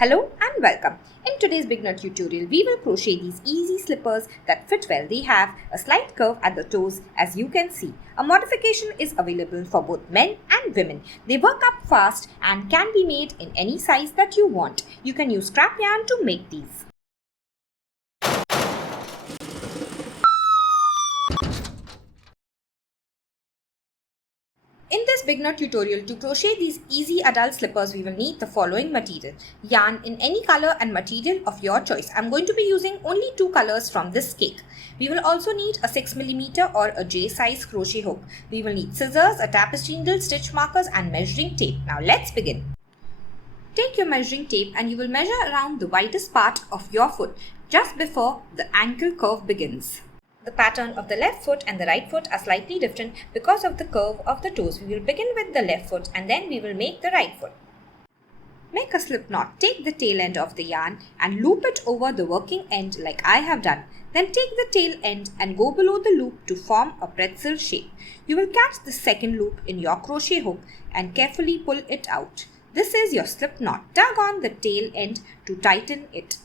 Hello and welcome. In today's beginner tutorial, we will crochet these easy slippers that fit well. They have a slight curve at the toes, as you can see. A modification is available for both men and women. They work up fast and can be made in any size that you want. You can use scrap yarn to make these. In this beginner tutorial, to crochet these easy adult slippers, we will need the following material. Yarn in any color and material of your choice. I'm going to be using only 2 colors from this cake. We will also need a 6mm or a J size crochet hook. We will need scissors, a tapestry needle, stitch markers and measuring tape. Now let's begin. Take your measuring tape and you will measure around the widest part of your foot just before the ankle curve begins. The pattern of the left foot and the right foot are slightly different because of the curve of the toes. We will begin with the left foot and then we will make the right foot. Make a slip knot. Take the tail end of the yarn and loop it over the working end like I have done. Then take the tail end and go below the loop to form a pretzel shape. You will catch the second loop in your crochet hook and carefully pull it out. This is your slip knot. Tug on the tail end to tighten it.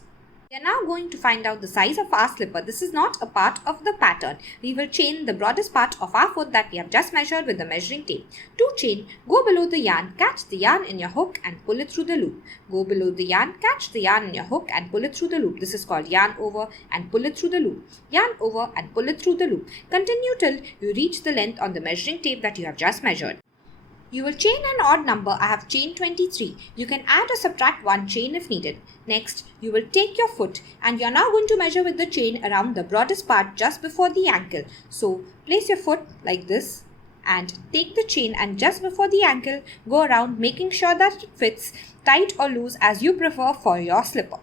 We are now going to find out the size of our slipper. This is not a part of the pattern. We will chain the broadest part of our foot that we have just measured with the measuring tape. To chain, go below the yarn, catch the yarn in your hook and pull it through the loop. Go below the yarn, catch the yarn in your hook and pull it through the loop. This is called yarn over and pull it through the loop. Yarn over and pull it through the loop. Continue till you reach the length on the measuring tape that you have just measured. You will chain an odd number. I have chained 23. You can add or subtract 1 chain if needed. Next, you will take your foot and you are now going to measure with the chain around the broadest part just before the ankle. So, place your foot like this and take the chain and just before the ankle, go around making sure that it fits tight or loose as you prefer for your slipper.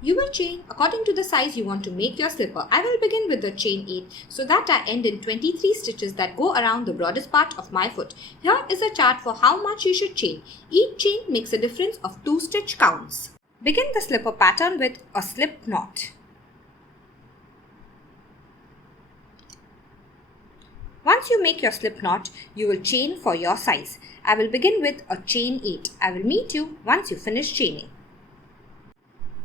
You will chain according to the size you want to make your slipper. I will begin with the chain 8 so that I end in 23 stitches that go around the broadest part of my foot. Here is a chart for how much you should chain. Each chain makes a difference of 2 stitch counts. Begin the slipper pattern with a slip knot. Once you make your slip knot, you will chain for your size. I will begin with a chain 8. I will meet you once you finish chaining.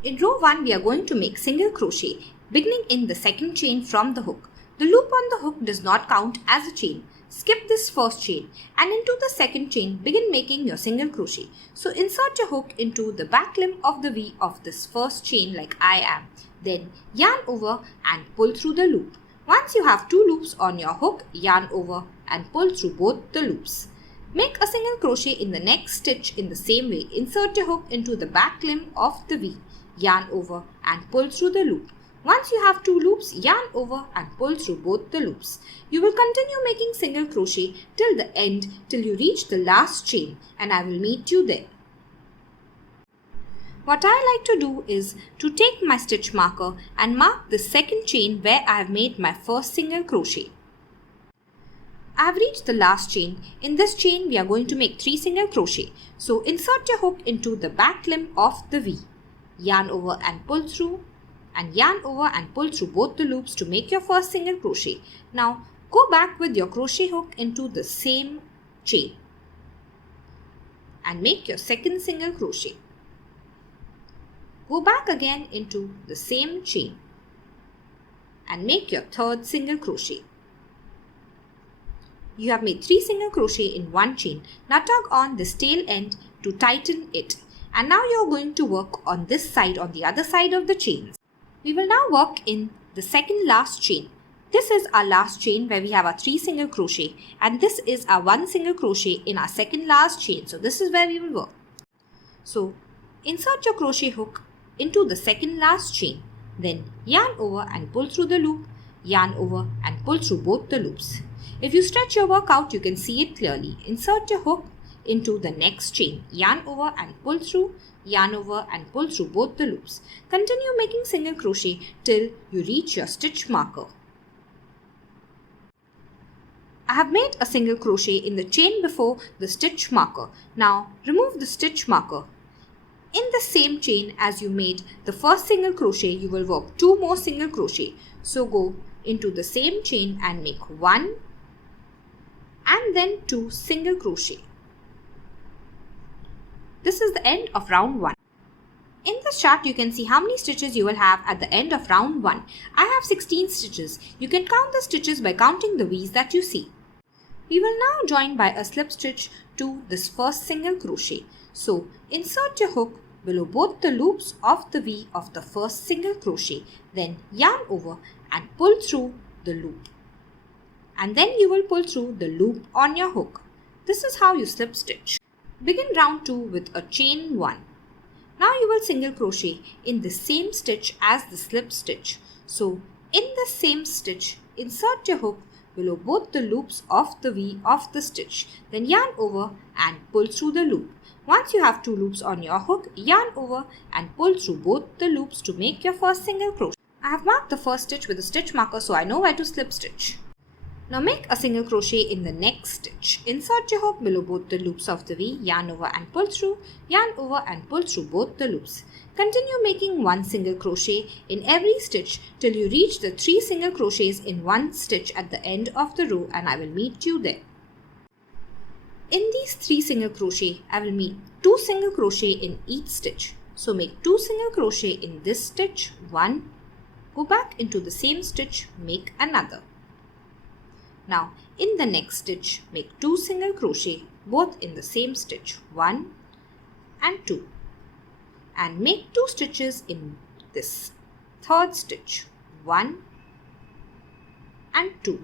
In row 1, we are going to make single crochet, beginning in the second chain from the hook. The loop on the hook does not count as a chain. Skip this first chain and into the second chain, begin making your single crochet. So insert your hook into the back limb of the V of this first chain like I am. Then yarn over and pull through the loop. Once you have 2 loops on your hook, yarn over and pull through both the loops. Make a single crochet in the next stitch in the same way. Insert your hook into the back limb of the V. Yarn over and pull through the loop. Once you have 2 loops, yarn over and pull through both the loops. You will continue making single crochet till the end till you reach the last chain and I will meet you there. What I like to do is to take my stitch marker and mark the second chain where I have made my first single crochet. I have reached the last chain. In this chain we are going to make 3 single crochet. So insert your hook into the back limb of the V. Yarn over and pull through and yarn over and pull through both the loops to make your first single crochet. Now go back with your crochet hook into the same chain and make your second single crochet. Go back again into the same chain and make your third single crochet. You have made 3 single crochet in one chain. Now tug on this tail end to tighten it. And now you are going to work on this side, on the other side of the chains. We will now work in the second last chain. This is our last chain where we have our 3 single crochet and this is our 1 single crochet in our second last chain. So this is where we will work. So insert your crochet hook into the second last chain. Then yarn over and pull through the loop, yarn over and pull through both the loops. If you stretch your work out, you can see it clearly. Insert your hook into the next chain, yarn over and pull through, yarn over and pull through both the loops. Continue making single crochet till you reach your stitch marker. I have made a single crochet in the chain before the stitch marker. Now remove the stitch marker. In the same chain as you made the first single crochet, you will work 2 more single crochet. So go into the same chain and make 1 and then 2 single crochet. This is the end of round 1. In this chart, you can see how many stitches you will have at the end of round 1. I have 16 stitches. You can count the stitches by counting the V's that you see. We will now join by a slip stitch to this first single crochet. So, insert your hook below both the loops of the V of the first single crochet. Then yarn over and pull through the loop. And then you will pull through the loop on your hook. This is how you slip stitch. Begin round 2 with a chain 1. Now you will single crochet in the same stitch as the slip stitch. So, in the same stitch, insert your hook below both the loops of the V of the stitch. Then yarn over and pull through the loop. Once you have 2 loops on your hook, yarn over and pull through both the loops to make your first single crochet. I have marked the first stitch with a stitch marker so I know where to slip stitch. Now make a single crochet in the next stitch. Insert your hook below both the loops of the V, yarn over and pull through, yarn over and pull through both the loops. Continue making 1 single crochet in every stitch till you reach the 3 single crochets in 1 stitch at the end of the row, and I will meet you there. In these 3 single crochet, I will make 2 single crochet in each stitch. So make 2 single crochet in this stitch, 1, go back into the same stitch, make another. Now, in the next stitch, make 2 single crochet both in the same stitch, 1 and 2. And make 2 stitches in this third stitch, 1 and 2.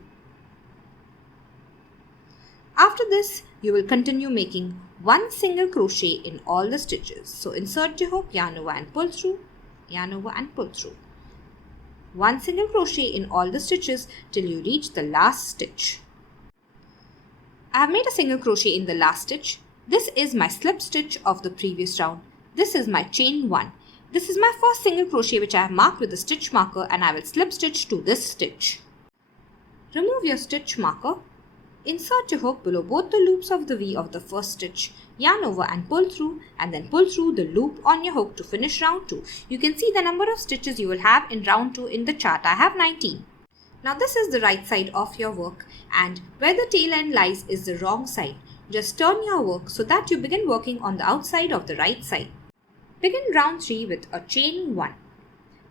After this, you will continue making 1 single crochet in all the stitches. So, insert your hook, yarn over and pull through, yarn over and pull through. 1 single crochet in all the stitches till you reach the last stitch. I have made a single crochet in the last stitch. This is my slip stitch of the previous round. This is my chain 1. This is my first single crochet which I have marked with a stitch marker, and I will slip stitch to this stitch. Remove your stitch marker. Insert your hook below both the loops of the V of the first stitch, yarn over and pull through, and then pull through the loop on your hook to finish round 2. You can see the number of stitches you will have in round 2 in the chart. I have 19. Now this is the right side of your work, and where the tail end lies is the wrong side. Just turn your work so that you begin working on the outside of the right side. Begin round 3 with a chain 1.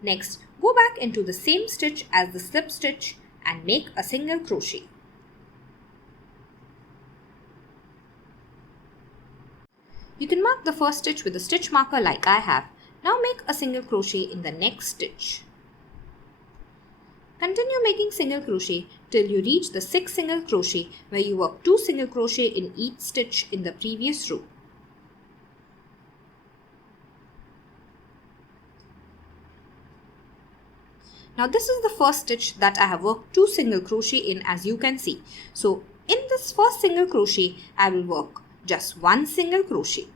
Next, go back into the same stitch as the slip stitch and make a single crochet. You can mark the first stitch with a stitch marker like I have. Now make a single crochet in the next stitch. Continue making single crochet till you reach the 6th single crochet where you work 2 single crochet in each stitch in the previous row. Now this is the first stitch that I have worked 2 single crochet in, as you can see. So in this first single crochet, I will work just 1 single crochet.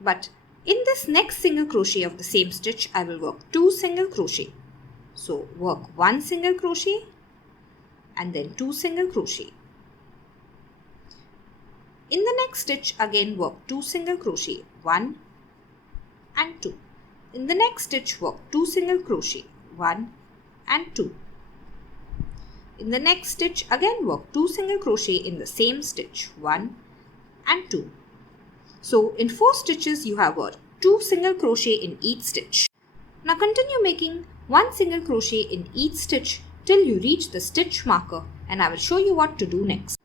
But in this next single crochet of the same stitch, I will work 2 single crochet. So work 1 single crochet and then 2 single crochet. In the next stitch, again work 2 single crochet, 1 and 2. In the next stitch, work 2 single crochet, 1 and 2. In the next stitch, again work 2 single crochet in the same stitch, 1 and 2. So in 4 stitches, you have worked 2 single crochet in each stitch. Now continue making 1 single crochet in each stitch till you reach the stitch marker, and I will show you what to do next.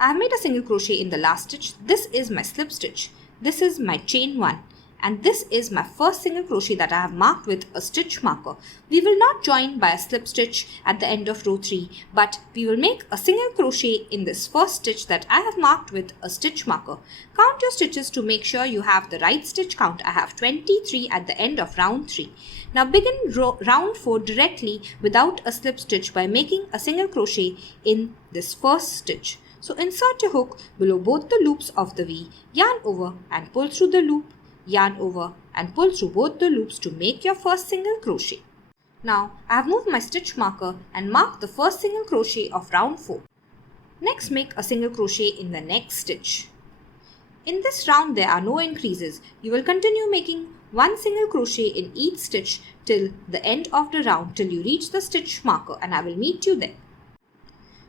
I have made a single crochet in the last stitch. This is my slip stitch. This is my chain 1. And this is my first single crochet that I have marked with a stitch marker. We will not join by a slip stitch at the end of row 3, but we will make a single crochet in this first stitch that I have marked with a stitch marker. Count your stitches to make sure you have the right stitch count. I have 23 at the end of round 3. Now begin round 4 directly without a slip stitch by making a single crochet in this first stitch. So insert your hook below both the loops of the V, yarn over and pull through the loop, yarn over and pull through both the loops to make your first single crochet. Now I have moved my stitch marker and marked the first single crochet of round 4. Next, make a single crochet in the next stitch. In this round there are no increases. You will continue making 1 single crochet in each stitch till the end of the round till you reach the stitch marker, and I will meet you there.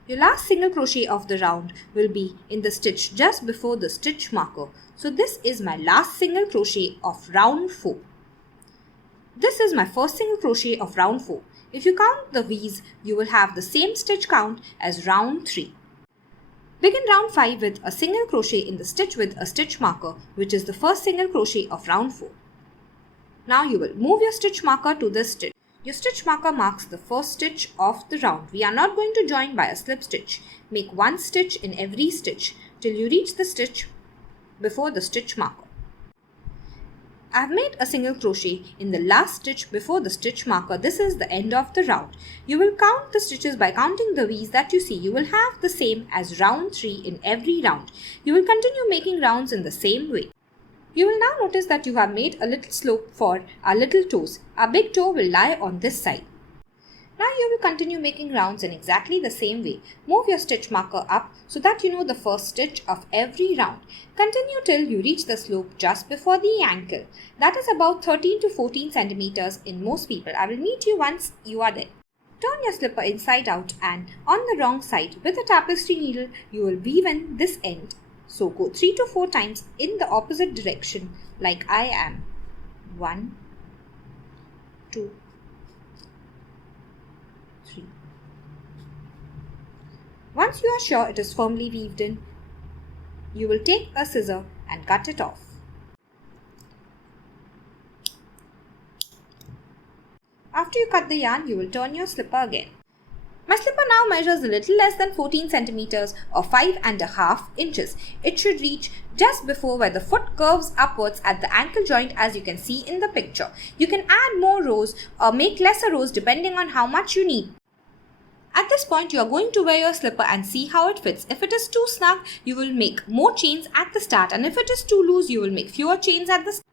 Your last single crochet of the round will be in the stitch just before the stitch marker. So this is my last single crochet of round 4. This is my first single crochet of round 4. If you count the V's, you will have the same stitch count as round 3. Begin round 5 with a single crochet in the stitch with a stitch marker, which is the first single crochet of round 4. Now you will move your stitch marker to this stitch. Your stitch marker marks the first stitch of the round. We are not going to join by a slip stitch. Make one stitch in every stitch till you reach the stitch before the stitch marker. I have made a single crochet in the last stitch before the stitch marker. This is the end of the round. You will count the stitches by counting the V's that you see. You will have the same as round 3 in every round. You will continue making rounds in the same way. You will now notice that you have made a little slope for our little toes. Our big toe will lie on this side. Now you will continue making rounds in exactly the same way. Move your stitch marker up so that you know the first stitch of every round. Continue till you reach the slope just before the ankle. That is about 13 to 14 centimeters in most people. I will meet you once you are there. Turn your slipper inside out and on the wrong side with a tapestry needle you will weave in this end. So go 3 to 4 times in the opposite direction like I am. 1, 2, 3. Once you are sure it is firmly weaved in, you will take a scissor and cut it off. After you cut the yarn, you will turn your slipper again. My slipper now measures a little less than 14 centimeters or 5.5 inches. It should reach just before where the foot curves upwards at the ankle joint, as you can see in the picture. You can add more rows or make lesser rows depending on how much you need. At this point, you are going to wear your slipper and see how it fits. If it is too snug, you will make more chains at the start, and if it is too loose, you will make fewer chains at the start.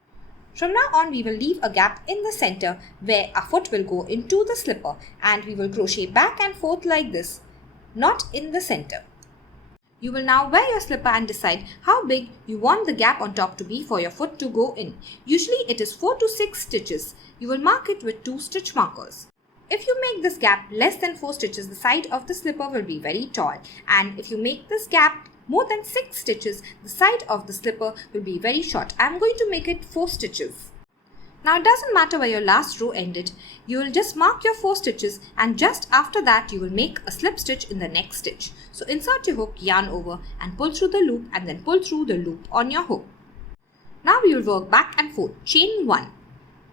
From now on, we will leave a gap in the center where our foot will go into the slipper, and we will crochet back and forth like this, not in the center. You will now wear your slipper and decide how big you want the gap on top to be for your foot to go in. Usually it is 4 to 6 stitches. You will mark it with 2 stitch markers. If you make this gap less than 4 stitches, the side of the slipper will be very tall, and if you make this gap more than 6 stitches, the side of the slipper will be very short. I am going to make it 4 stitches. Now it doesn't matter where your last row ended. You will just mark your 4 stitches, and just after that you will make a slip stitch in the next stitch. So insert your hook, yarn over and pull through the loop, and then pull through the loop on your hook. Now we will work back and forth. Chain 1.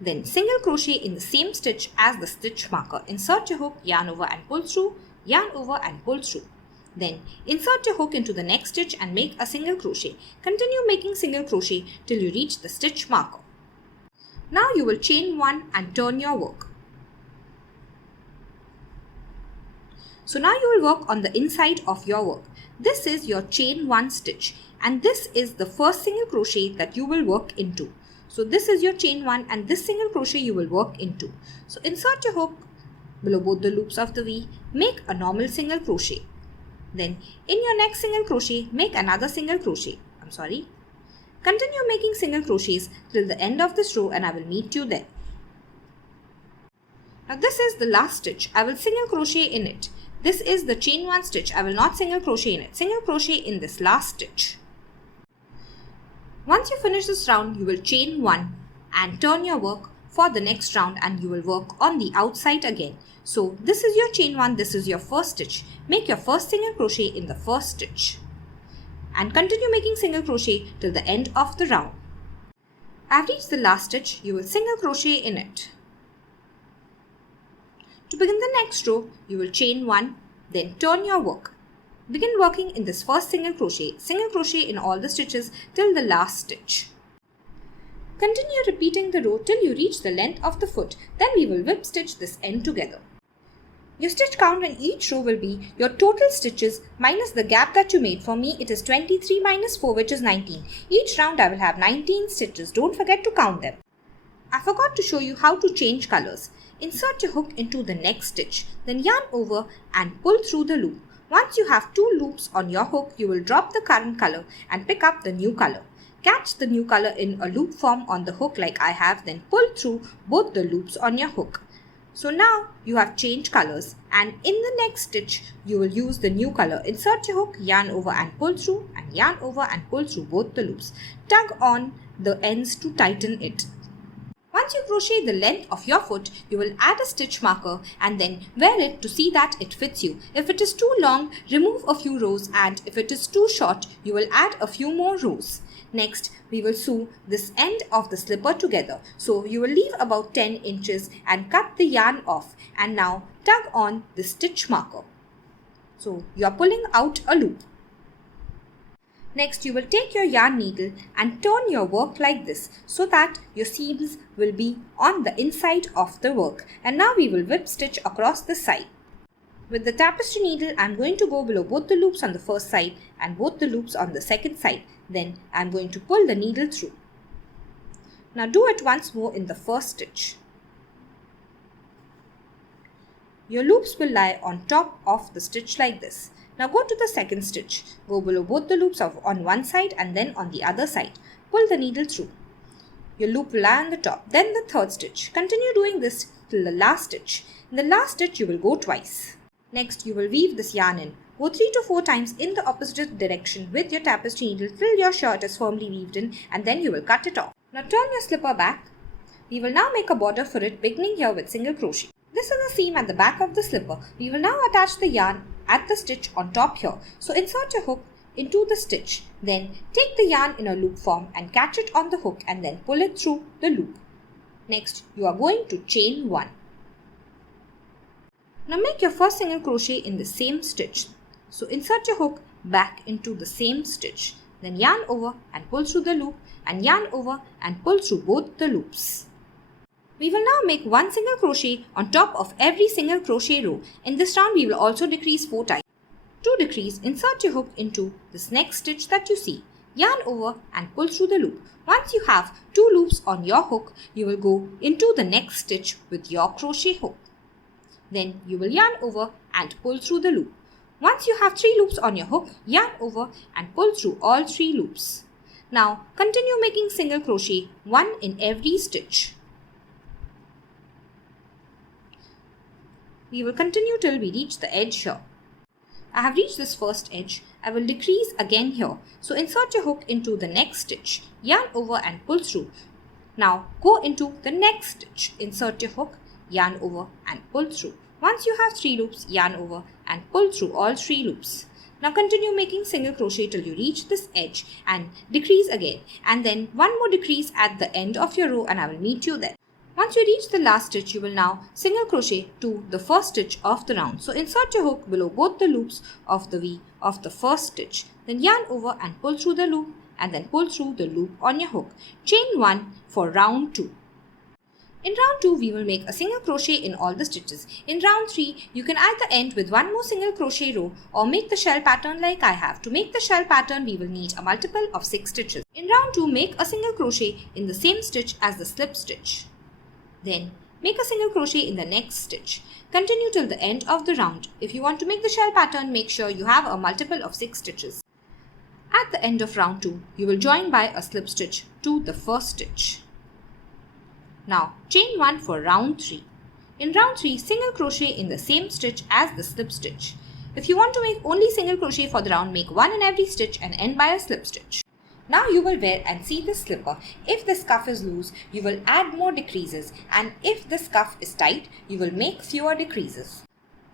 Then single crochet in the same stitch as the stitch marker. Insert your hook, yarn over and pull through, yarn over and pull through. Then insert your hook into the next stitch and make a single crochet. Continue making single crochet till you reach the stitch marker. Now you will chain 1 and turn your work. So now you will work on the inside of your work. This is your chain 1 stitch, and this is the first single crochet that you will work into. So this is your chain 1, and this single crochet you will work into. So insert your hook below both the loops of the V, make a normal single crochet. Then in your next single crochet, make another single crochet. Continue making single crochets till the end of this row, and I will meet you there. Now this is the last stitch. I will single crochet in it. This is the chain 1 stitch. I will not single crochet in it. Single crochet in this last stitch. Once you finish this round, you will chain 1 and turn your work for the next round, and you will work on the outside again. So this is your chain 1, this is your first stitch. Make your first single crochet in the first stitch and continue making single crochet till the end of the round. I have reached the last stitch. You will single crochet in it. To begin the next row, you will chain 1, then turn your work. Begin working in this first single crochet in all the stitches till the last stitch. Continue repeating the row till you reach the length of the foot. Then we will whip stitch this end together. Your stitch count in each row will be your total stitches minus the gap that you made. For me, it is 23 minus 4, which is 19. Each round I will have 19 stitches. Don't forget to count them. I forgot to show you how to change colors. Insert your hook into the next stitch. Then yarn over and pull through the loop. Once you have 2 loops on your hook, you will drop the current color and pick up the new color. Catch the new color in a loop form on the hook like I have, then pull through both the loops on your hook. So now you have changed colors, and in the next stitch you will use the new color. Insert your hook, yarn over and pull through, and yarn over and pull through both the loops. Tug on the ends to tighten it. Once you crochet the length of your foot, you will add a stitch marker and then wear it to see that it fits you. If it is too long, remove a few rows, and if it is too short, you will add a few more rows. Next, we will sew this end of the slipper together. So you will leave about 10 inches and cut the yarn off, and now tug on the stitch marker. So you are pulling out a loop. Next, you will take your yarn needle and turn your work like this so that your seams will be on the inside of the work. And now we will whip stitch across the side. With the tapestry needle, I am going to go below both the loops on the first side and both the loops on the second side. Then I am going to pull the needle through. Now do it once more in the first stitch. Your loops will lie on top of the stitch like this. Now go to the second stitch. Go below both the loops on one side and then on the other side. Pull the needle through. Your loop will lie on the top. Then the third stitch. Continue doing this till the last stitch. In the last stitch you will go twice. Next you will weave this yarn in. Go 3 to 4 times in the opposite direction with your tapestry needle till your shirt is firmly weaved in, and then you will cut it off. Now turn your slipper back. We will now make a border for it, beginning here with single crochet. This is the seam at the back of the slipper. We will now attach the yarn at the stitch on top here. So insert your hook into the stitch. Then take the yarn in a loop form and catch it on the hook and then pull it through the loop. Next, you are going to chain 1. Now make your first single crochet in the same stitch. So insert your hook back into the same stitch. Then yarn over and pull through the loop, and yarn over and pull through both the loops. We will now make 1 single crochet on top of every single crochet row. In this round we will also decrease 4 times. To decrease, insert your hook into this next stitch that you see. Yarn over and pull through the loop. Once you have 2 loops on your hook, you will go into the next stitch with your crochet hook. Then you will yarn over and pull through the loop. Once you have 3 loops on your hook, yarn over and pull through all 3 loops. Now continue making single crochet, 1 in every stitch. We will continue till we reach the edge here. I have reached this first edge. I will decrease again here. So insert your hook into the next stitch. Yarn over and pull through. Now go into the next stitch. Insert your hook, yarn over and pull through. Once you have 3 loops, yarn over and pull through all 3 loops. Now continue making single crochet till you reach this edge and decrease again. And then 1 more decrease at the end of your row, and I will meet you there. Once you reach the last stitch, you will now single crochet to the first stitch of the round. So insert your hook below both the loops of the V of the first stitch. Then yarn over and pull through the loop, and then pull through the loop on your hook. Chain 1 for round 2. In round 2, we will make a single crochet in all the stitches. In round 3, you can either end with 1 more single crochet row or make the shell pattern like I have. To make the shell pattern, we will need a multiple of 6 stitches. In round 2, make a single crochet in the same stitch as the slip stitch. Then make a single crochet in the next stitch. Continue till the end of the round. If you want to make the shell pattern, make sure you have a multiple of 6 stitches. At the end of round 2, you will join by a slip stitch to the first stitch. Now chain 1 for round 3. In round 3, single crochet in the same stitch as the slip stitch. If you want to make only single crochet for the round, make 1 in every stitch and end by a slip stitch. Now you will wear and see this slipper. If the scuff is loose, you will add more decreases, and if the scuff is tight, you will make fewer decreases.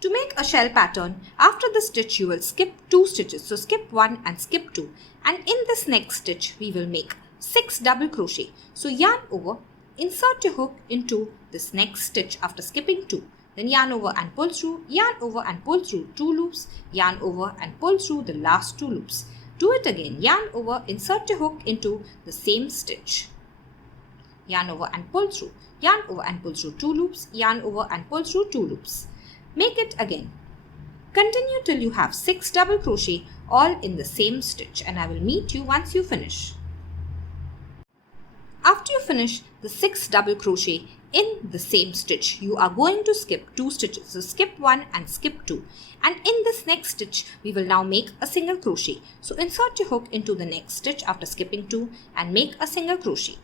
To make a shell pattern, after the stitch you will skip 2 stitches. So skip 1 and skip 2. And in this next stitch, we will make 6 double crochet. So yarn over, insert your hook into this next stitch after skipping 2. Then yarn over and pull through, yarn over and pull through 2 loops, yarn over and pull through the last 2 loops. Do it again. Yarn over, insert your hook into the same stitch. Yarn over and pull through. Yarn over and pull through 2 loops. Yarn over and pull through 2 loops. Make it again. Continue till you have 6 double crochet all in the same stitch, and I will meet you once you finish. After you finish the 6 double crochet in the same stitch, you are going to skip 2 stitches. So skip 1 and skip 2. And in this next stitch, we will now make a single crochet. So insert your hook into the next stitch after skipping 2 and make a single crochet.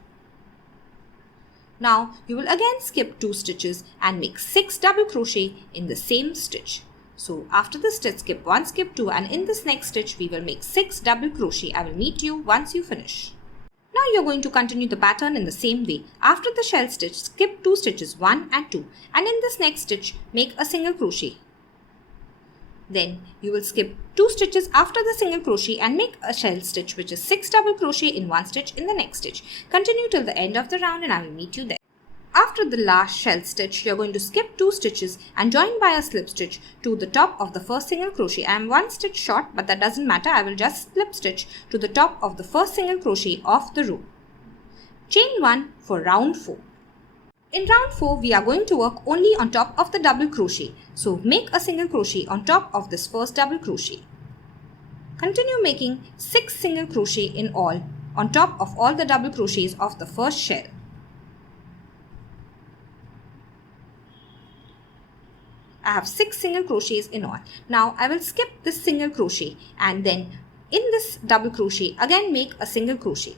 Now you will again skip 2 stitches and make 6 double crochet in the same stitch. So after the stitch, skip 1, skip 2, and in this next stitch we will make 6 double crochet. I will meet you once you finish. Now you are going to continue the pattern in the same way. After the shell stitch, skip 2 stitches, 1 and 2, and in this next stitch make a single crochet. Then you will skip 2 stitches after the single crochet and make a shell stitch, which is 6 double crochet in 1 stitch in the next stitch. Continue till the end of the round and I will meet you there. After the last shell stitch, you are going to skip 2 stitches and join by a slip stitch to the top of the first single crochet. I am 1 stitch short, but that doesn't matter. I will just slip stitch to the top of the first single crochet of the row. Chain 1 for round 4. In round 4, we are going to work only on top of the double crochet. So make a single crochet on top of this first double crochet. Continue making 6 single crochet in all on top of all the double crochets of the first shell. I have 6 single crochets in all. Now I will skip this single crochet and then in this double crochet again make a single crochet.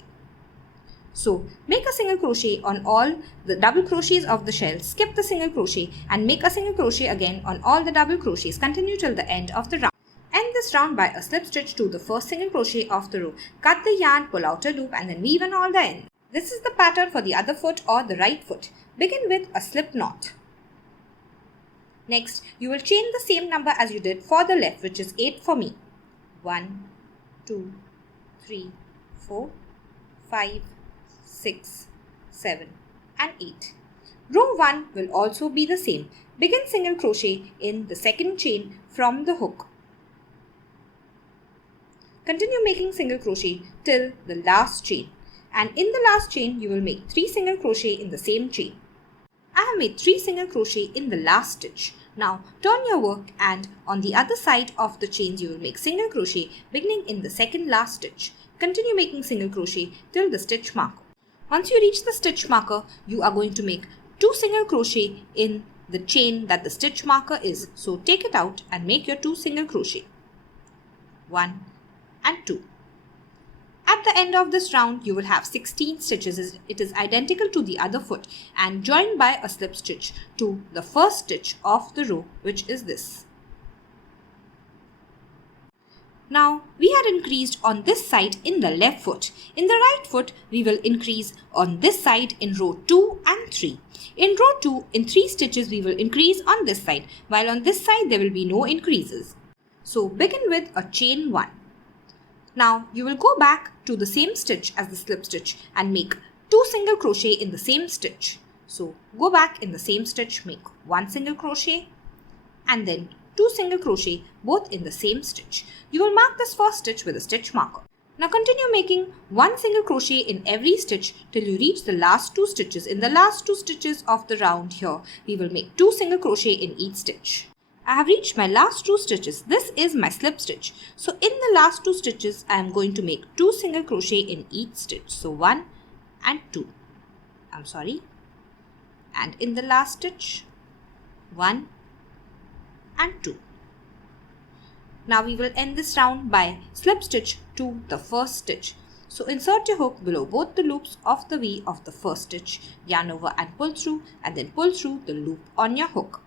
So make a single crochet on all the double crochets of the shell, skip the single crochet and make a single crochet again on all the double crochets. Continue till the end of the round. End this round by a slip stitch to the first single crochet of the row. Cut the yarn, pull out a loop and then weave in all the ends. This is the pattern for the other foot or the right foot. Begin with a slip knot. Next, you will chain the same number as you did for the left, which is 8 for me. 1, 2, 3, 4, 5, 6, 7 and 8. Row 1 will also be the same. Begin single crochet in the second chain from the hook. Continue making single crochet till the last chain, and in the last chain you will make 3 single crochet in the same chain. I have made 3 single crochet in the last stitch. Now turn your work and on the other side of the chains you will make single crochet beginning in the second last stitch. Continue making single crochet till the stitch marker. Once you reach the stitch marker, you are going to make 2 single crochet in the chain that the stitch marker is. So take it out and make your 2 single crochet. 1 and 2. At the end of this round, you will have 16 stitches. It is identical to the other foot and joined by a slip stitch to the first stitch of the row, which is this. Now, we had increased on this side in the left foot. In the right foot, we will increase on this side in row 2 and 3. In row 2, in 3 stitches, we will increase on this side, while on this side, there will be no increases. So, begin with a chain 1. Now, you will go back to the same stitch as the slip stitch and make 2 single crochet in the same stitch. So, go back in the same stitch, make 1 single crochet and then 2 single crochet both in the same stitch. You will mark this first stitch with a stitch marker. Now continue making 1 single crochet in every stitch till you reach the last 2 stitches. In the last 2 stitches of the round here, we will make 2 single crochet in each stitch. I have reached my last 2 stitches. This is my slip stitch. So in the last 2 stitches, I am going to make 2 single crochet in each stitch. So 1 and 2. And in the last stitch, 1 and 2. Now we will end this round by slip stitch to the first stitch. So insert your hook below both the loops of the V of the first stitch, yarn over and pull through, and then pull through the loop on your hook.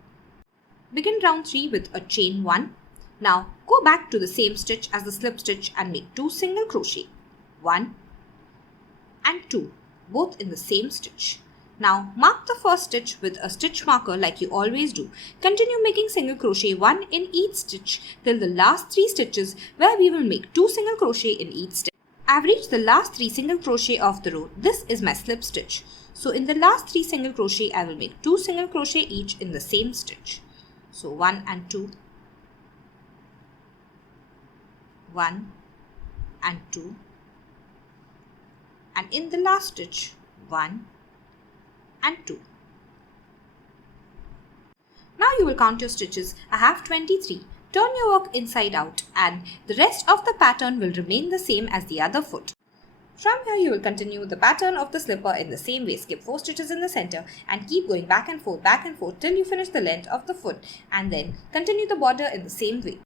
Begin round 3 with a chain 1. Now go back to the same stitch as the slip stitch and make 2 single crochet, 1 and 2, both in the same stitch. Now mark the first stitch with a stitch marker like you always do. Continue making single crochet 1 in each stitch till the last 3 stitches where we will make 2 single crochet in each stitch. I have reached the last 3 single crochet of the row. This is my slip stitch. So in the last 3 single crochet I will make 2 single crochet each in the same stitch. So 1 and 2, 1 and 2, and in the last stitch 1 and 2. Now you will count your stitches. I have 23. Turn your work inside out and the rest of the pattern will remain the same as the other foot. From here you will continue the pattern of the slipper in the same way. Skip 4 stitches in the center and keep going back and forth till you finish the length of the foot, and then continue the border in the same way.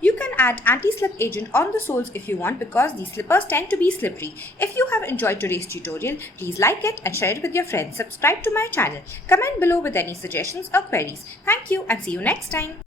You can add anti-slip agent on the soles if you want because these slippers tend to be slippery. If you have enjoyed today's tutorial, please like it and share it with your friends. Subscribe to my channel. Comment below with any suggestions or queries. Thank you and see you next time.